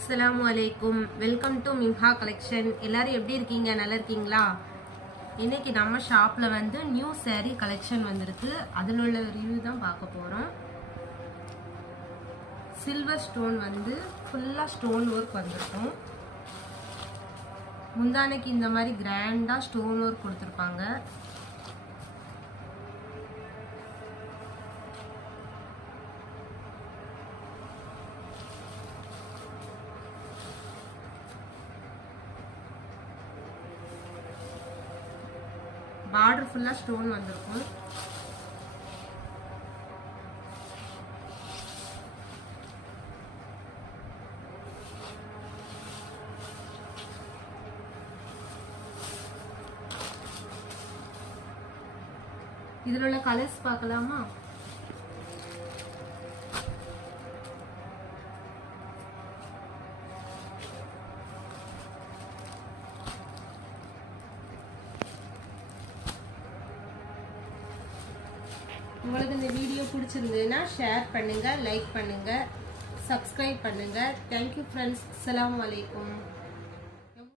அஸ்ஸலாமு அலைக்கும். Welcome to மின்ஹா கலெக்ஷன். எல்லாரும் எப்படி இருக்கீங்க? நல்லா இருக்கீங்களா? இன்னைக்கு நம்ம ஷாப்ல வந்து நியூ saree கலெக்ஷன் வந்திருக்கு. அதில் உள்ள ரிவ்யூ தான் பார்க்க போறோம். சில்வர் ஸ்டோன் வந்து ஃபுல்லா ஸ்டோன் ஒர்க் வந்திருக்கும். முந்தானைக்கு இந்த மாதிரி கிராண்டா ஸ்டோன் ஒர்க் கொடுத்துருப்பாங்க. பார்டர் ஃபுல்லா ஸ்டோன் வந்திருக்கும். இதுல உள்ள கலர்ஸ் பார்க்கலாமா? உங்களுக்கு இந்த வீடியோ பிடிச்சிருந்ததுன்னா ஷேர் பண்ணுங்க, லைக் பண்ணுங்க, சப்ஸ்கிரைப் பண்ணுங்க. Thank you friends. அஸ்ஸலாமு அலைக்கும்.